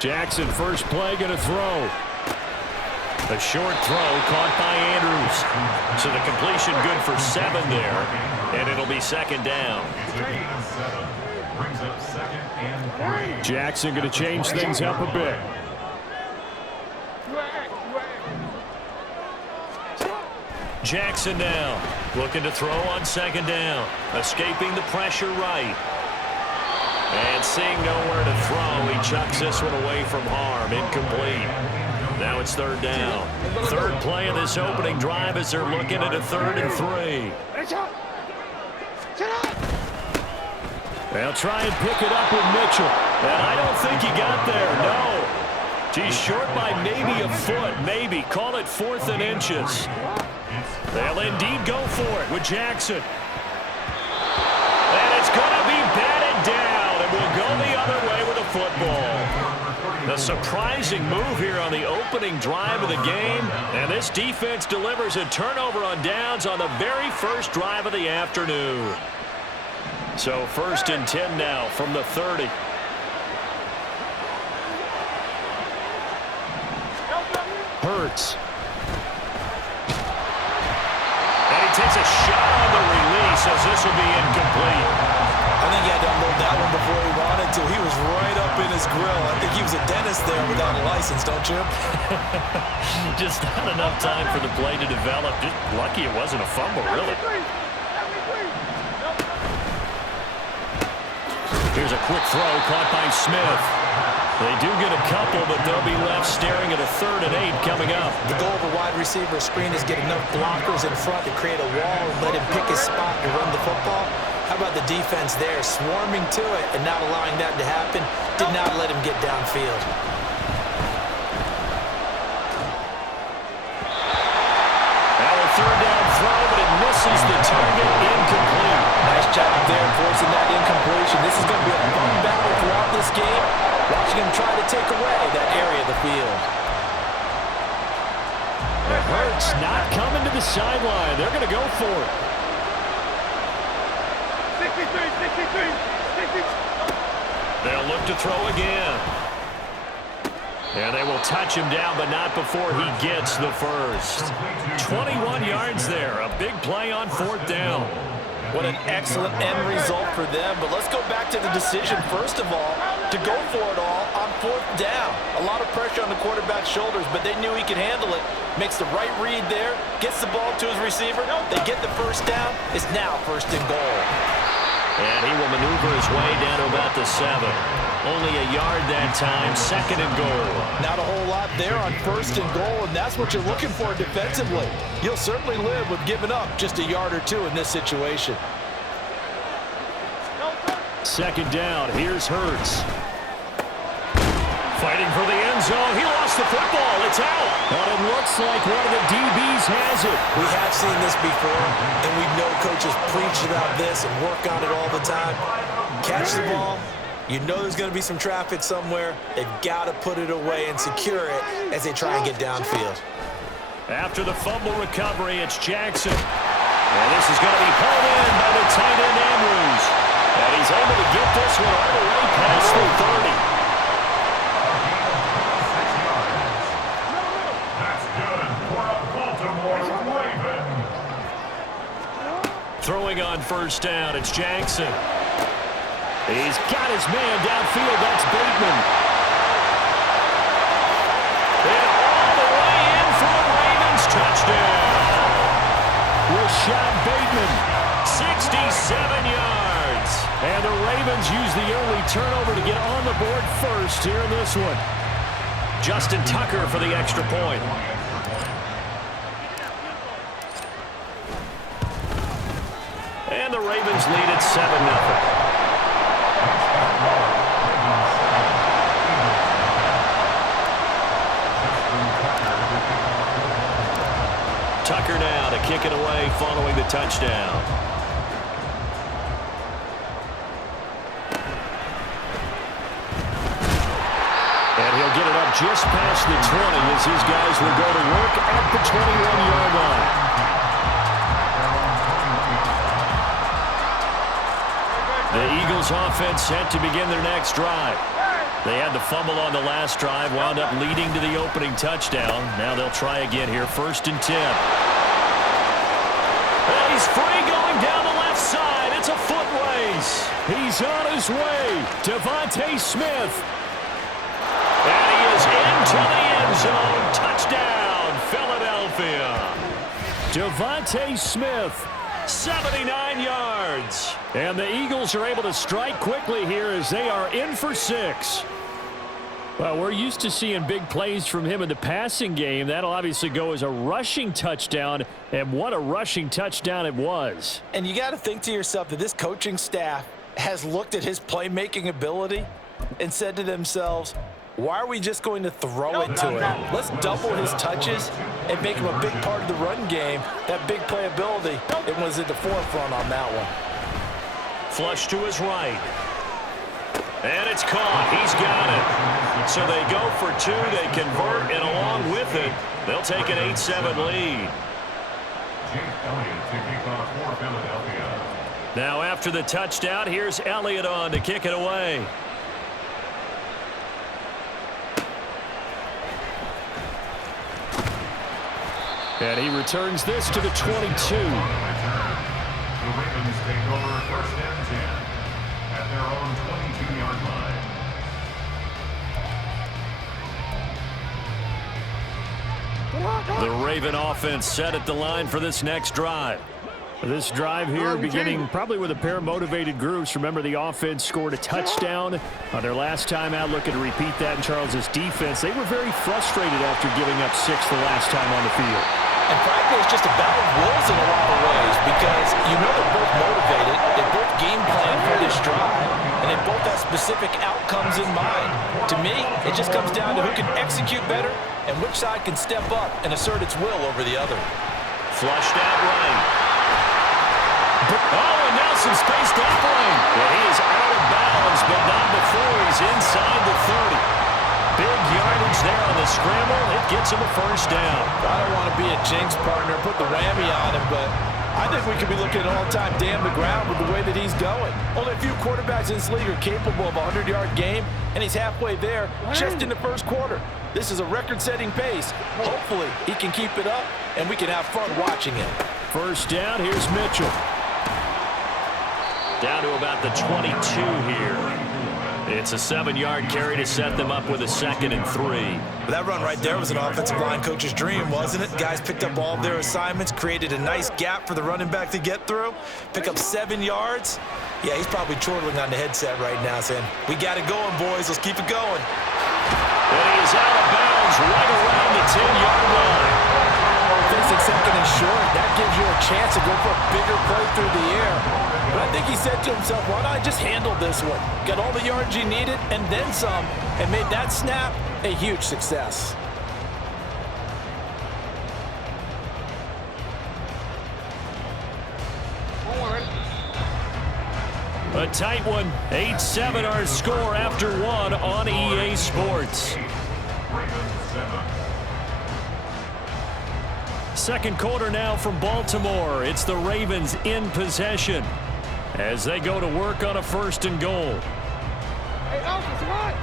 Jackson, first play, going to throw. A short throw caught by Andrews. So the completion good for 7 there, and it'll be second down. Jackson going to change things up a bit. Jackson now looking to throw on second down. Escaping the pressure right. And seeing nowhere to throw, he chucks this one away from harm. Incomplete. Now it's third down. Third play of this opening drive as they're looking at a 3rd and 3. They'll try and pick it up with Mitchell. And I don't think he got there, no. He's short by maybe a foot, maybe. Call it 4th and inches. They'll indeed go for it with Jackson. And it's going to be batted down, and we'll go the other way with a football. A surprising move here on the opening drive of the game, and this defense delivers a turnover on downs on the very first drive of the afternoon. So 1st and 10 now from the 30. Hurts. And he takes a shot on the release as this will be incomplete. I think he had to unload that one before he wanted to. He was right up in his grill. I think he was a dentist there without a license, don't you? Just not enough time for the play to develop. Just lucky it wasn't a fumble, really. Here's a quick throw caught by Smith. They do get a couple, but they'll be left staring at a 3rd and 8 coming up. The goal of a wide receiver screen is get enough blockers in front to create a wall and let him pick his spot and run the football. How about the defense there, swarming to it and not allowing that to happen? Did not let him get downfield. Now a 3rd down throw, but it misses the target. Incomplete. Nice job there forcing that incompletion. This is going to be a fun battle throughout this game. Watching him try to take away that area of the field. It hurts not coming to the sideline. They're going to go for it. 63. They'll look to throw again. And they will touch him down, but not before he gets the first. 21 yards there. A big play on 4th down. What an excellent end result for them. But let's go back to the decision, first of all, to go for it all on 4th down. A lot of pressure on the quarterback's shoulders, but they knew he could handle it. Makes the right read there, gets the ball to his receiver. They get the first down. It's now 1st and goal. And he will maneuver his way down to about the 7. Only a yard that time, 2nd and goal. Not a whole lot there on 1st and goal, and that's what you're looking for defensively. You'll certainly live with giving up just a yard or 2 in this situation. 2nd down, here's Hurts. Fighting for the end zone. He lost the football. It's out. But it looks like one of the DBs has it. We have seen this before, and we know coaches preach about this and work on it all the time. Catch the ball. You know there's going to be some traffic somewhere. They've got to put it away and secure it as they try and get downfield. After the fumble recovery, it's Jackson. And this is going to be hauled in by the tight end Andrews. And he's able to get this one all the way past the 30. Throwing on 1st down, it's Jackson. He's got his man downfield. That's Bateman. And all the way in for the Ravens touchdown. Rashad Bateman, 67 yards. And the Ravens use the early turnover to get on the board first here in this one. Justin Tucker for the extra point. And the Ravens lead at 7-0. Tucker now to kick it away following the touchdown. And he'll get it up just past the 20 as his guys will go to work at the 21-yard line. The Eagles offense set to begin their next drive. They had the fumble on the last drive, wound up leading to the opening touchdown. Now they'll try again here, 1st and 10. And he's free going down the left side. It's a foot race. He's on his way. Devontae Smith. And he is into the end zone. Touchdown, Philadelphia. Devontae Smith, 79 yards. And the Eagles are able to strike quickly here as they are in for 6. Well, we're used to seeing big plays from him in the passing game. That'll obviously go as a rushing touchdown, and what a rushing touchdown it was. And you got to think to yourself that this coaching staff has looked at his playmaking ability and said to themselves, why are we just going to throw it to him? Let's double his touches and make him a big part of the run game. That big playability, it was at the forefront on that one. Flush to his right. And it's caught. He's got it. So they go for 2. They convert, and along with it, they'll take an 8-7 lead. Now after the touchdown, here's Elliott on to kick it away. And he returns this to the 22. The Ravens take over 1st and 10 at their own 22-yard line. The Raven offense set at the line for this next drive. This drive here beginning probably with a pair of motivated groups. Remember, the offense scored a touchdown on their last time out. Looking to repeat that in Charles's defense. They were very frustrated after giving up 6 the last time on the field. And frankly, it's just a battle of wills in a lot of ways because you know they're both motivated, they both game plan for this drive, and they both have specific outcomes in mind. To me, it just comes down to who can execute better and which side can step up and assert its will over the other. Flushed out right. Oh, and now some space to operate. And he is out of bounds, but not before he's inside the 30. Big yardage there on the scramble. It gets him a 1st down. I don't want to be a jinx partner, put the whammy on him, but I think we could be looking at an all-time damn the ground with the way that he's going. Only a few quarterbacks in this league are capable of a 100-yard game, and he's halfway there just in the 1st quarter. This is a record-setting pace. Hopefully, he can keep it up, and we can have fun watching him. 1st down, here's Mitchell. Down to about the 22 here. It's a 7-yard carry to set them up with a 2nd and 3. That run right there was an offensive line coach's dream, wasn't it? Guys picked up all of their assignments, created a nice gap for the running back to get through, pick up 7 yards. Yeah, he's probably chortling on the headset right now saying, we got it going, boys. Let's keep it going. And he is out of bounds right around the 10-yard line. Facing 2nd and short, that gives you a chance to go for a bigger play through the air. But I think he said to himself, why don't I just handle this one? Got all the yards you needed and then some, and made that snap a huge success. A tight one. 8-7 our score after 1 on EA Sports. Second quarter now from Baltimore. It's the Ravens in possession as they go to work on a 1st and goal. Hey, Alpha, what?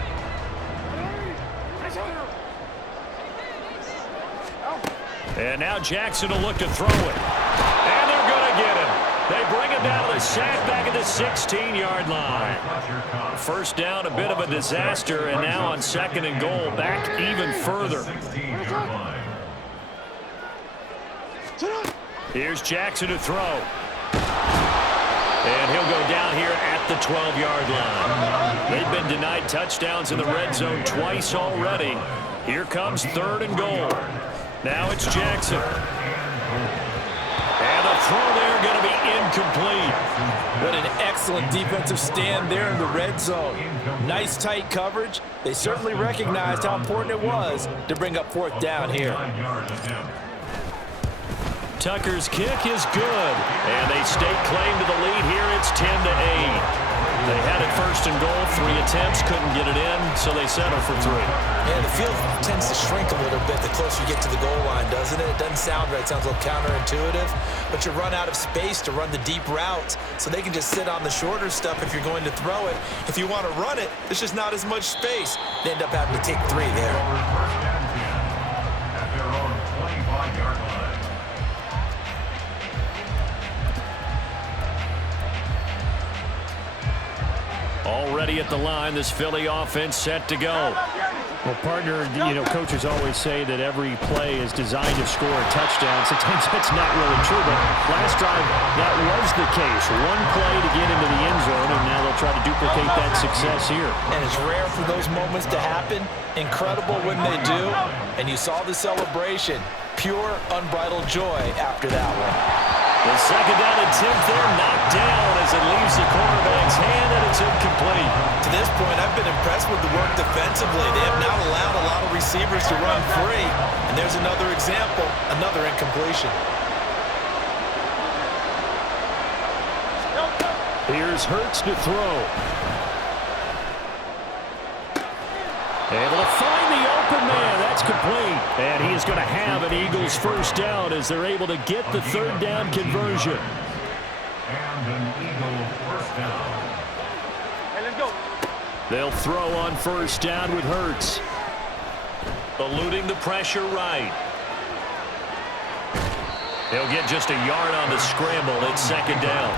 And now Jackson will look to throw it. And they're going to get him. They bring him down to the sack back at the 16-yard line. 1st down, a bit of a disaster, and now on 2nd and goal, back even further. Here's Jackson to throw. And he'll go down here at the 12-yard line. They've been denied touchdowns in the red zone twice already. Here comes 3rd and goal. Now it's Jackson. And the throw there going to be incomplete. What an excellent defensive stand there in the red zone. Nice tight coverage. They certainly recognized how important it was to bring up 4th down here. Tucker's kick is good, and they stake claim to the lead here. It's 10-8. They had it first and goal, 3 attempts, couldn't get it in, so they settle for 3. Yeah, the field tends to shrink a little bit the closer you get to the goal line, doesn't it? It doesn't sound right. It sounds a little counterintuitive, but you run out of space to run the deep routes, so they can just sit on the shorter stuff if you're going to throw it. If you want to run it, there's just not as much space. They end up having to take 3 there. First and 10 at their own 25-yard line. Already at the line, this Philly offense set to go. Well, partner, coaches always say that every play is designed to score a touchdown. Sometimes that's not really true, but last drive, that was the case. One play to get into the end zone, and now they'll try to duplicate that success here. And it's rare for those moments to happen. Incredible when they do. And you saw the celebration. Pure, unbridled joy after that one. The second down attempt there knocked down as it leaves the quarterback's hand, and it's incomplete. To this point, I've been impressed with the work defensively. They have not allowed a lot of receivers to run free. And there's another example, another incompletion. Here's Hurts to throw. Able to find the open man. That's complete. And he is going to have an Eagles first down as they're able to get the third down conversion. And an Eagle first down. Hey, let's go. They'll throw on first down with Hurts. Eluding the pressure right. He'll get just a yard on the scramble. It's second down.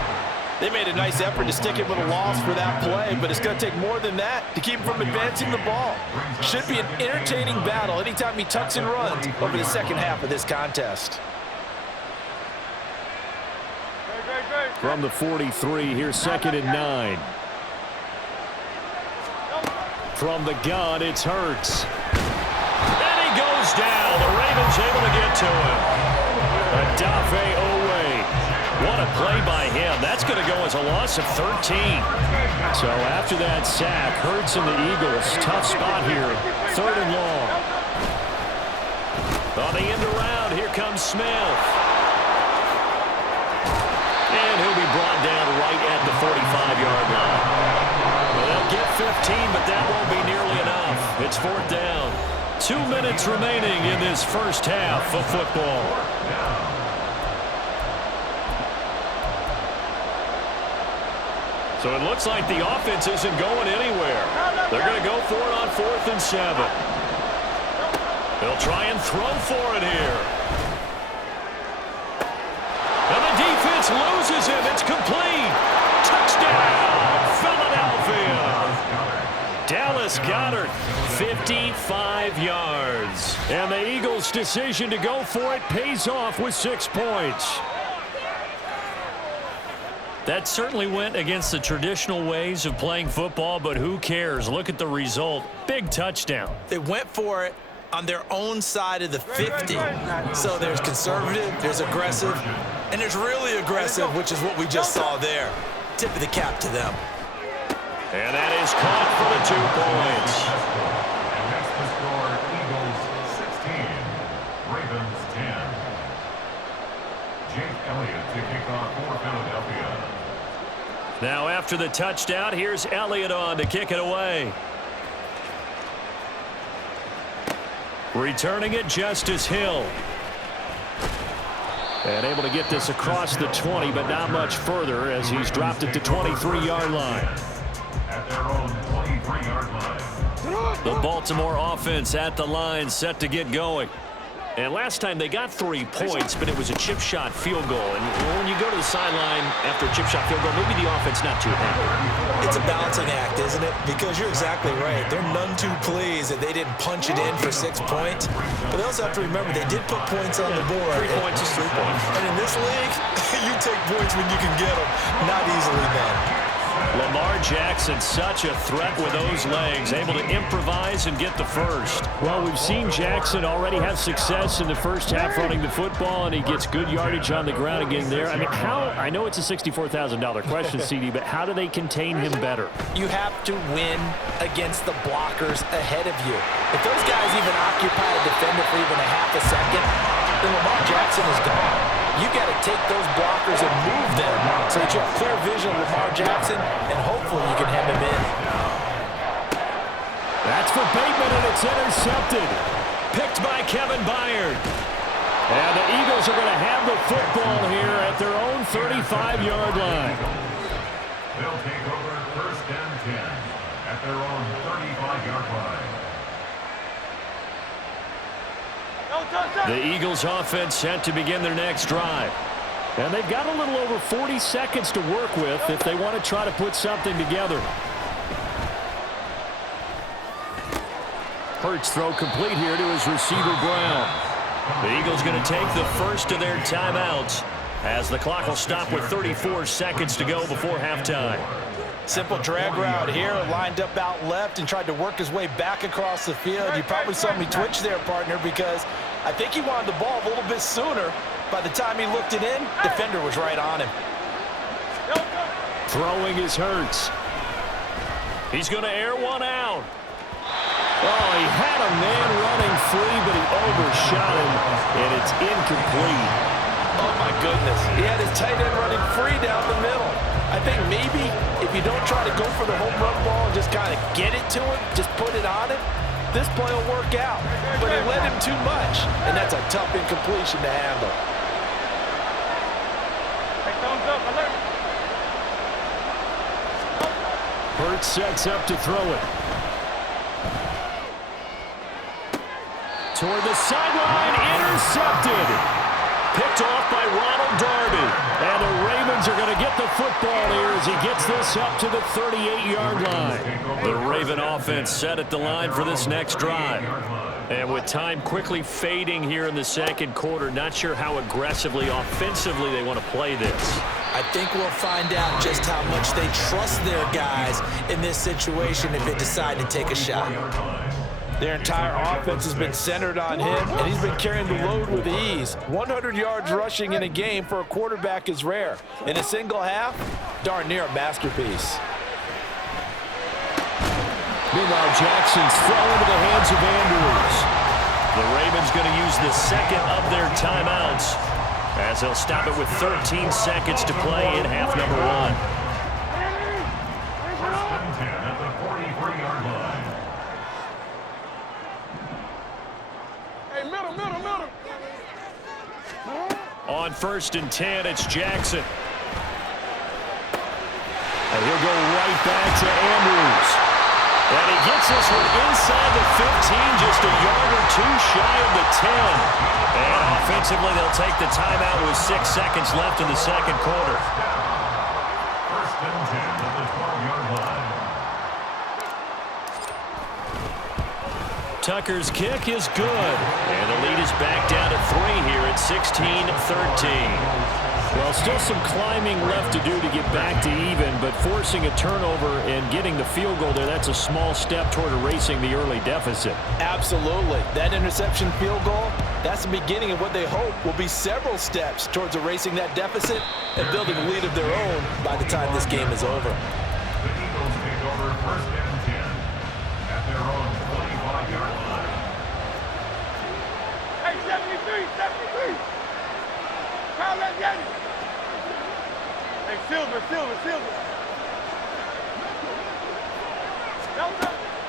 They made a nice effort to stick him with a loss for that play, but it's going to take more than that to keep him from advancing the ball. Should be an entertaining battle anytime he tucks and runs over the second half of this contest. From the 43, here's second and 9. From the gun, it's Hurts. And he goes down. The Ravens able to get to him. Adafe Owe. What a play by him. That's going to go as a loss of 13. So after that sack, Hurts and the Eagles, tough spot here. Third and long. On the end around, here comes Smith. And he'll be brought down right at the 45-yard line. Well, they'll get 15, but that won't be nearly enough. It's fourth down. 2 minutes remaining in this first half of football. So it looks like the offense isn't going anywhere. They're going to go for it on 4th and 7. They'll try and throw for it here. And the defense loses him. It's complete. Touchdown, Philadelphia. Dallas Goedert, 55 yards. And the Eagles' decision to go for it pays off with 6 points. That certainly went against the traditional ways of playing football, but who cares? Look at the result. Big touchdown. They went for it on their own side of the 50. So there's conservative, there's aggressive, and there's really aggressive, which is what we just saw there. Tip of the cap to them. And that is caught for the 2 points. And that's the score, Eagles 16, Ravens 10. Jake Elliott to kick off for Philadelphia. Now after the touchdown, here's Elliott on to kick it away. Returning it, Justice Hill. And able to get this across the 20, but not much further as he's dropped at the 23-yard line. At their own 23-yard line. The Baltimore offense at the line, set to get going. And last time they got 3 points, but it was a chip shot field goal. And when you go to the sideline after a chip shot field goal, maybe the offense not too happy. It's a balancing act, isn't it? Because you're exactly right. They're none too pleased that they didn't punch it in for 6 points. But they also have to remember they did put points on the board. 3 points is 3 points. And in this league, you take points when you can get them. Not easily done. Lamar Jackson, such a threat with those legs, able to improvise and get the first. Well, we've seen Jackson already have success in the first half running the football, and he gets good yardage on the ground again there. I mean, I know it's a $64,000 question, CD, but how do they contain him better? You have to win against the blockers ahead of you. If those guys even occupy a defender for even a half a second, then Lamar Jackson is gone. you got to take those blockers and move them so that you have clear vision of Lamar Jackson, and hopefully you can hem him in. That's for Bateman, and it's intercepted. Picked by Kevin Byard. And the Eagles are going to have the football here at their own 35-yard line. They'll take over 1st and 10 at their own 35-yard line. The Eagles offense set to begin their next drive. And they've got a little over 40 seconds to work with if they want to try to put something together. Hurts throw complete here to his receiver Brown. The Eagles going to take the first of their timeouts as the clock will stop with 34 seconds to go before halftime. Simple drag route here, lined up out left and tried to work his way back across the field. You probably saw me twitch there, partner, because I think he wanted the ball a little bit sooner. By the time he looked it in, defender was right on him. Throwing is Hurts. He's going to air one out. Oh, he had a man running free, but he overshot him, and it's incomplete. Oh, my goodness. He had his tight end running free down the middle. I think maybe if you don't try to go for the home run ball and just kind of get it to him, just put it on him, this play will work out. But he led him too much, and that's a tough incompletion to handle. Hurts sets up to throw it. Toward the sideline, intercepted. Picked off by Ronald Darby. And the Ravens are going to get the football here as he gets this up to the 38-yard line. The Raven offense set at the line for this next drive. And with time quickly fading here in the second quarter, not sure how aggressively, offensively they want to play this. I think we'll find out just how much they trust their guys in this situation if they decide to take a shot. Their entire offense has been centered on him, and he's been carrying the load with ease. 100 yards rushing in a game for a quarterback is rare. In a single half, darn near a masterpiece. Meanwhile, Jackson's throw into the hands of Andrews. The Ravens going to use the second of their timeouts as they'll stop it with 13 seconds to play in half number one. 1st and 10 at the 43-yard line. On 1st and 10, it's Jackson. And he'll go right back to Andrews. And he gets this one inside the 15, just a yard or two shy of the 10. And offensively, they'll take the timeout with 6 seconds left in the second quarter. 1st and 10 at the 12-yard line. Tucker's kick is good. And the lead is back down to 3 here at 16-13. Well, still some climbing left to do to get back to even, but forcing a turnover and getting the field goal there, that's a small step toward erasing the early deficit. Absolutely. That interception field goal, that's the beginning of what they hope will be several steps towards erasing that deficit and building a lead of their own by the time this game is over. The Eagles take over 1st and 10 at their own 25-yard line. Hey, 73, 73. Kyle, let's get it. Hey, Silver.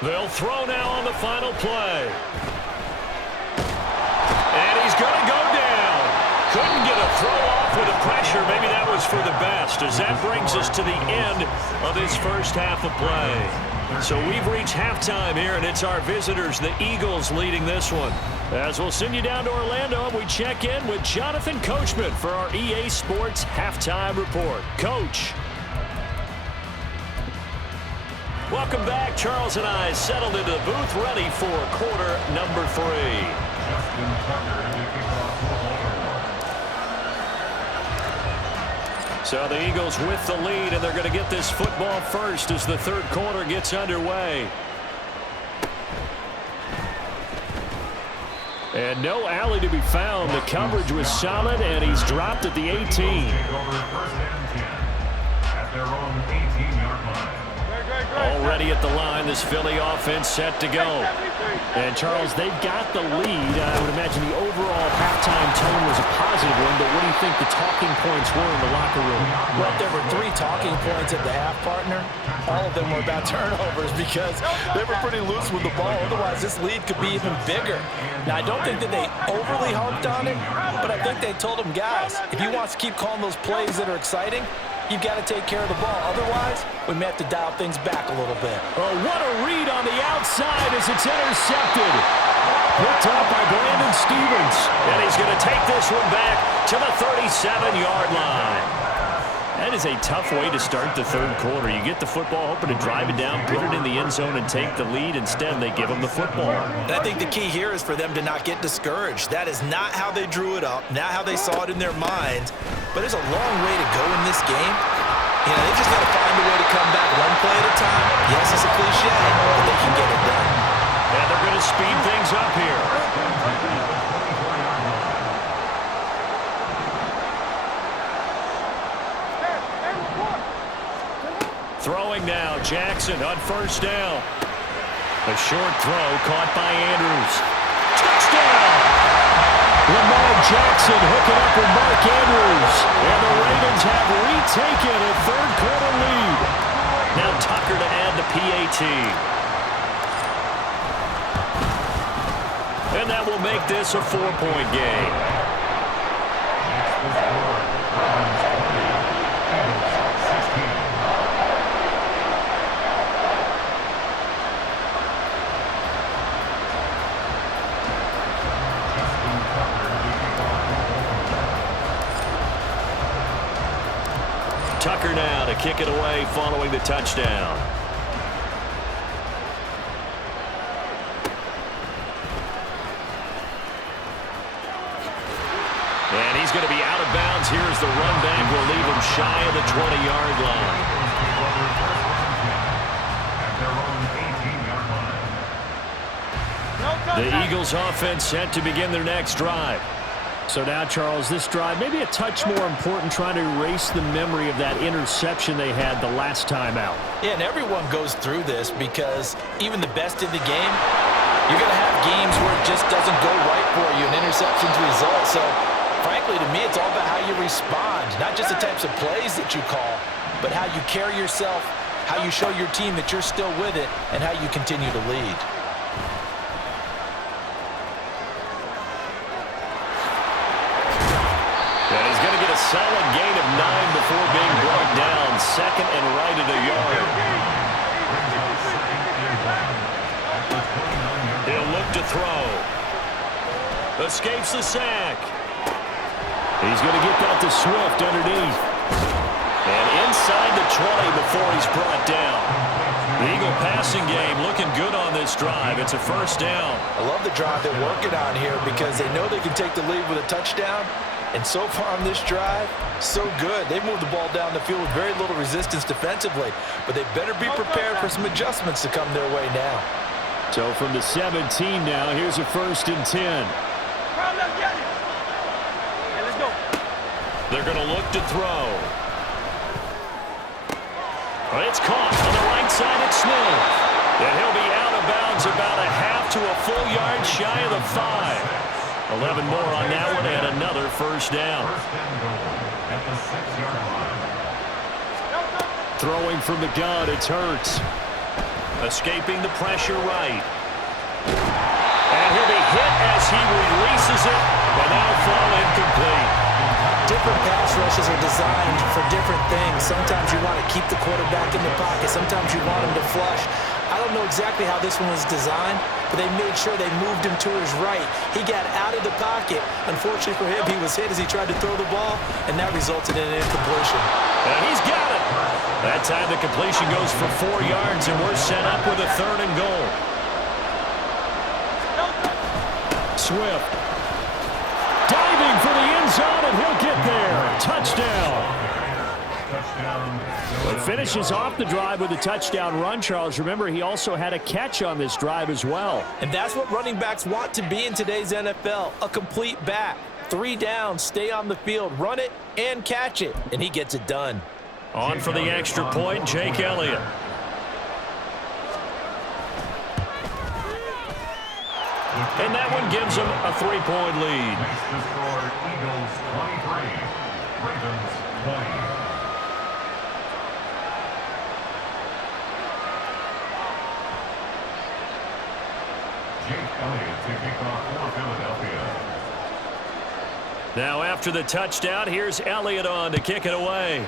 They'll throw now on the final play. And he's going to go down. Couldn't get a throw off with the pressure. Maybe that was for the best, as that brings us to the end of this first half of play. So we've reached halftime here, and it's our visitors, the Eagles, leading this one. As we'll send you down to Orlando, and we check in with Jonathan Coachman for our EA Sports Halftime Report. Coach. Welcome back. Charles and I settled into the booth, ready for quarter number 3. Justin Tucker to kick off football. So the Eagles with the lead, and they're going to get this football first as the third quarter gets underway. And no alley to be found. The coverage was solid, and he's dropped at the 18. Take over 1st and 10 at their own 18-yard line. Great. Already at the line, this Philly offense set to go. And, Charles, they've got the lead. I would imagine the overall halftime tone was a positive one, but what do you think the talking points were in the locker room? Well, there were 3 talking points at the half, partner. All of them were about turnovers because they were pretty loose with the ball. Otherwise, this lead could be even bigger. Now, I don't think that they overly harped on it, but I think they told them, guys, if you want to keep calling those plays that are exciting, you've got to take care of the ball. Otherwise, we may have to dial things back a little bit. Oh, what a read on the outside as it's intercepted. Picked up by Brandon Stevens. And he's going to take this one back to the 37-yard line. That is a tough way to start the third quarter. You get the football, hoping to drive it down, put it in the end zone, and take the lead. Instead, they give them the football. And I think the key here is for them to not get discouraged. That is not how they drew it up, not how they saw it in their minds. But there's a long way to go in this game. You know, they just got to find a way to come back one play at a time. Yes, it's a cliche, but they can get it done. And they're going to speed things up here. Throwing now, Jackson on first down. A short throw caught by Andrews. Touchdown! Lamar Jackson hooking up with Mark Andrews. And the Ravens have retaken a third quarter lead. Now Tucker to add the PAT. And that will make this a 4-point game. Tucker now to kick it away following the touchdown. And he's going to be out of bounds here as the run back will leave him shy of the 20-yard line. The Eagles offense set to begin their next drive. So now, Charles, this drive maybe a touch more important, trying to erase the memory of that interception they had the last time out. Yeah, and everyone goes through this because even the best in the game, you're going to have games where it just doesn't go right for you, and interceptions result. So, frankly, to me, it's all about how you respond, not just the types of plays that you call, but how you carry yourself, how you show your team that you're still with it, and how you continue to lead. And he's going to get a solid gain of 9 before being brought down. Second and right at a yard. He'll look to throw. Escapes the sack. He's going to get that to Swift underneath. And inside the 20 before he's brought down. The Eagle passing game looking good on this drive. It's a first down. I love the drive they're working on here because they know they can take the lead with a touchdown. And so far on this drive, so good. They moved the ball down the field with very little resistance defensively. But they better be prepared for some adjustments to come their way now. So from the 17 now, here's a 1st and 10. They're going to look to throw. Well, it's caught on the right side at Smith. And he'll be out of bounds about a half to a full yard shy of the 5. 11 more on that one and another first down. Throwing from the gun, it's Hurts. Escaping the pressure right. And he'll be hit as he releases it, but now fall incomplete. Different pass rushes are designed for different things. Sometimes you want to keep the quarterback in the pocket. Sometimes you want him to flush. I don't know exactly how this one was designed, but they made sure they moved him to his right. He got out of the pocket. Unfortunately for him, he was hit as he tried to throw the ball, and that resulted in an incompletion. And he's got it. That time the completion goes for 4 yards, and we're set up with a 3rd and goal. Swift. Diving for the end zone, and he'll get there. Touchdown. But finishes off the drive with a touchdown run, Charles. Remember, he also had a catch on this drive as well. And that's what running backs want to be in today's NFL, a complete back. 3 downs, stay on the field, run it, and catch it. And he gets it done. On for the extra point, Jake Elliott. And that one gives them a 3-point lead. Makes the score Eagles 23, Ravens 20. Jake Elliott to kick off for Philadelphia. Now after the touchdown, here's Elliott on to kick it away.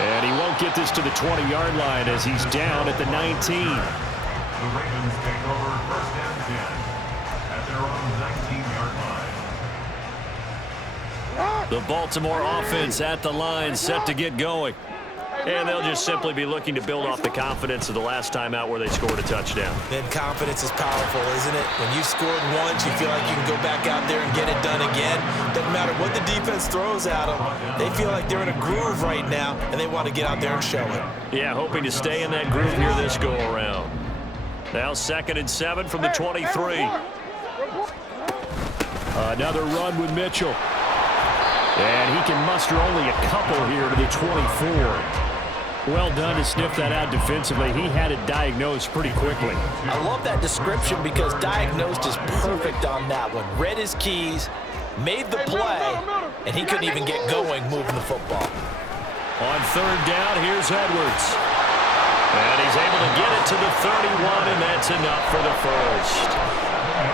And he won't get this to the 20-yard line as he's down at the 19. The Ravens take over first and 10 at their own 19-yard line. The Baltimore offense at the line, set to get going. And they'll just simply be looking to build off the confidence of the last time out where they scored a touchdown. Then confidence is powerful, isn't it? When you scored once, you feel like you can go back out there and get it done again. Doesn't matter what the defense throws at them. They feel like they're in a groove right now, and they want to get out there and show it. Yeah, hoping to stay in that groove here this go-around. Now 2nd and 7 from the 23. Another run with Mitchell. And he can muster only a couple here to the 24. Well done to sniff that out defensively. He had it diagnosed pretty quickly. I love that description because diagnosed is perfect on that one. Read his keys, made the play, and he couldn't even get going moving the football. On 3rd down, here's Edwards. And he's able to get it to the 31, and that's enough for the first.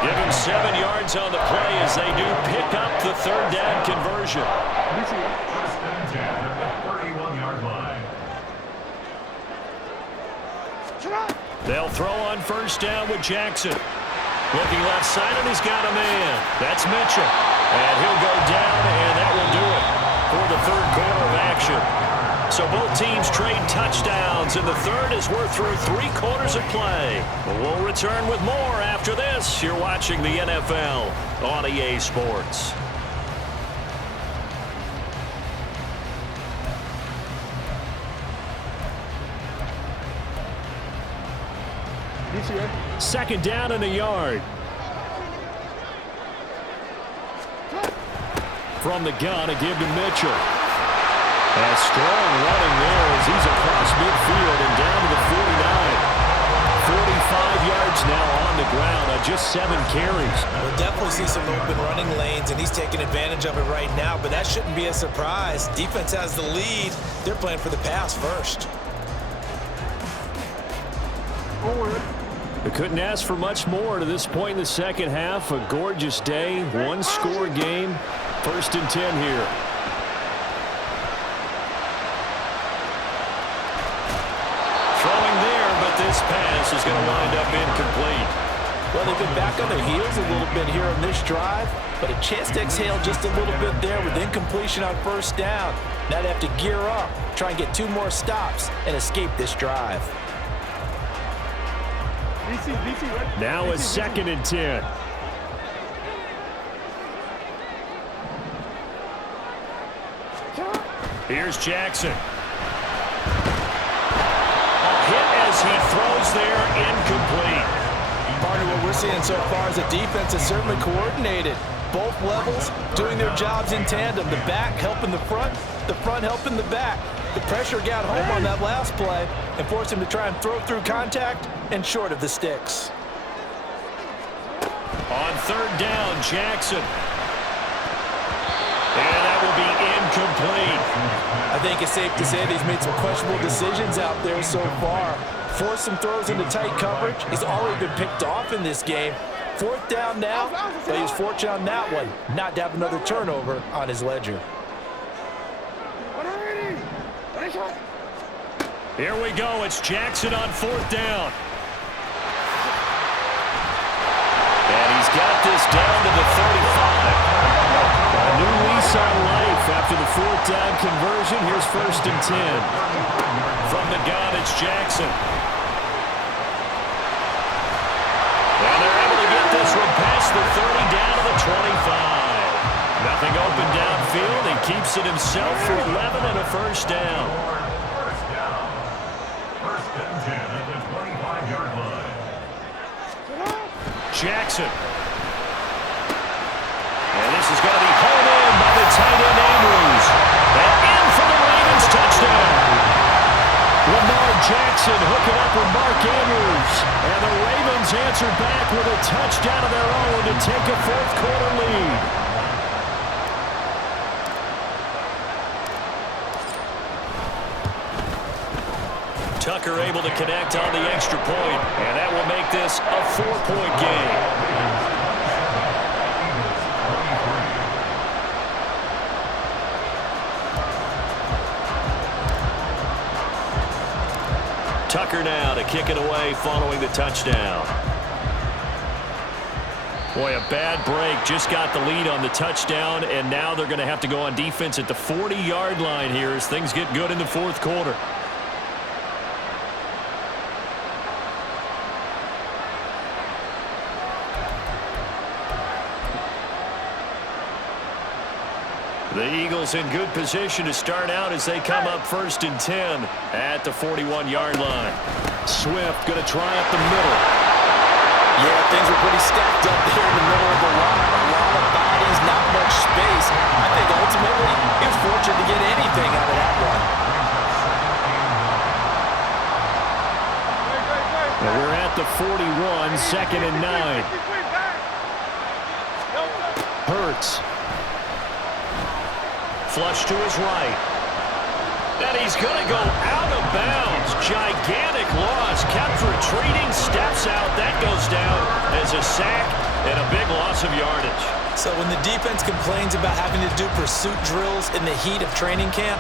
Give him 7 yards on the play as they do pick up the 3rd down conversion. First and 10 at the 31-yard line. They'll throw on 1st down with Jackson. Looking left side, and he's got a man. That's Mitchell. And he'll go down, and that will do it for the 3rd quarter of action. So both teams trade touchdowns, and the 3rd as we're through 3 quarters of play. We'll return with more after this. You're watching the NFL on EA Sports. Second down and a yard. From the gun, a give to Mitchell. A strong running there as he's across midfield and down to the 49. 45 yards now on the ground on just 7 carries. We'll definitely see some open running lanes, and he's taking advantage of it right now, but that shouldn't be a surprise. Defense has the lead. They're playing for the pass first. They couldn't ask for much more to this point in the second half. A gorgeous day, 1-score game. 1st and 10 here. Throwing there, but this pass is going to wind up incomplete. Well, they've been back on their heels a little bit here on this drive, but a chance to exhale just a little bit there with incompletion on 1st down. Now they have to gear up, try and get 2 more stops, and escape this drive. Now a 2nd and 10. Here's Jackson. A hit as he throws there, incomplete. Partner, what we're seeing so far is the defense is certainly coordinated. Both levels doing their jobs in tandem. The back helping the front helping the back. The pressure got home on that last play and forced him to try and throw through contact and short of the sticks. On 3rd down, Jackson. And that will be incomplete. I think it's safe to say that he's made some questionable decisions out there so far. Forced some throws into tight coverage. He's already been picked off in this game. 4th down now, but he was fortunate on that one not to have another turnover on his ledger. Here we go. It's Jackson on 4th down. And he's got this down to the 35. A new lease on life after the 4th down conversion. Here's 1st and 10. From the gun, it's Jackson. And they're able to get this one past the 30 down to the 25. Nothing open downfield. He keeps it himself for 11 and a 1st down. First and 10 at the 25-yard line. Jackson. And this is going to be home in by the tight end Andrews. And in for the Ravens touchdown. Lamar Jackson hooking up with Mark Andrews. And the Ravens answer back with a touchdown of their own to take a fourth-quarter lead. Tucker able to connect on the extra point, and that will make this a 4-point game. Tucker now to kick it away following the touchdown. Boy, a bad break. Just got the lead on the touchdown, and now they're going to have to go on defense at the 40-yard line here as things get good in the fourth quarter. The Eagles in good position to start out as they come up 1st and 10 at the 41-yard line. Swift going to try up the middle. Yeah, things were pretty stacked up there in the middle of the line. A lot of bodies, not much space. I think ultimately he was fortunate to get anything out of that one. Well, we're at the 41, 2nd and 9. Hurts. Flush to his right. And he's going to go out of bounds. Gigantic loss. Kept retreating. Steps out. That goes down as a sack and a big loss of yardage. So when the defense complains about having to do pursuit drills in the heat of training camp,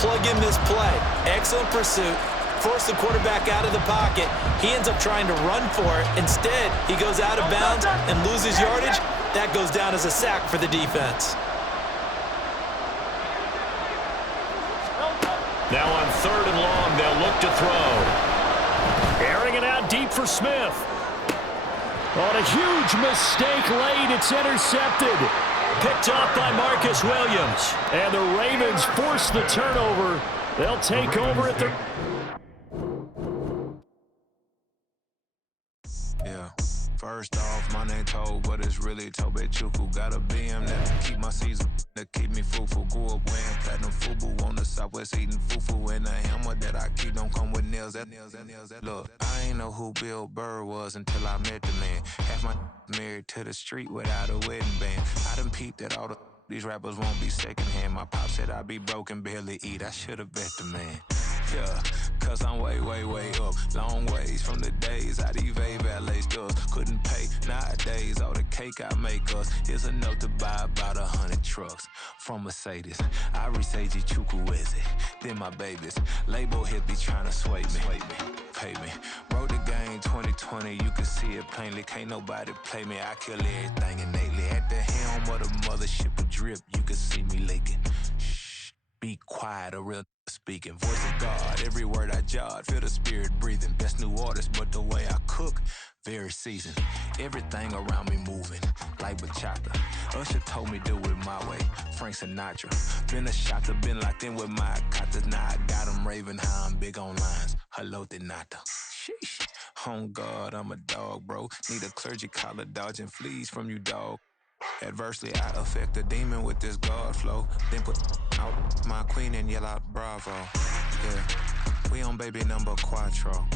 plug in this play. Excellent pursuit. Force the quarterback out of the pocket. He ends up trying to run for it. Instead, he goes out of bounds and loses yardage. That goes down as a sack for the defense. Now on 3rd and long, they'll look to throw. Airing it out deep for Smith. On a huge mistake late, it's intercepted. Picked off by Marcus Williams. And the Ravens force the turnover. They'll take over at the... Yeah. First off, my name Toad, but it's really Tobe Chuku. Got a BM that keep my season, that keep me fruitful. Grew up wearing platinum FUBU on the Southwest eating fufu. And the hammer that I keep don't come with nails. Look, I ain't know who Bill Burr was until I met the man. Half my married to the street without a wedding band. I done peeped at all the these rappers won't be secondhand. My pop said I'd be broke and barely eat. I should've bet the man. Yeah, cause I'm way up. Long ways from the days I these valet stores couldn't pay. Nowadays, all the cake I make us is enough to buy about 100 trucks from Mercedes. I resage Chukwueze, then my babies. Label hit be trying to sway me. Pay me. Wrote the game 2020, you can see it plainly. Can't nobody play me. I kill everything innately. At the helm of the mothership of drip, you can see me leaking. Shh, be quiet, a real speaking. Voice of God, every word I jot. Feel the spirit breathing. Best new artist, but the way I cook, very seasoned. Everything around me moving, like bachata. Usher told me do it my way. Frank Sinatra. Been a shotter, been locked in with my katas. Now I got them raving how I'm big on lines. Hello, Denata. Sheesh. On God, I'm a dog, bro. Need a clergy collar, dodging fleas from you, dog. Adversely, I affect a demon with this God flow. Then put out my queen and yell out bravo. Yeah, we on baby number quattro.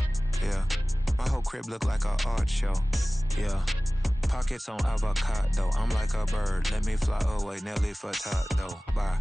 Yeah, my whole crib look like a art show. Yeah, pockets on avocado. I'm like a bird, let me fly away, Nelly Furtado. Bye.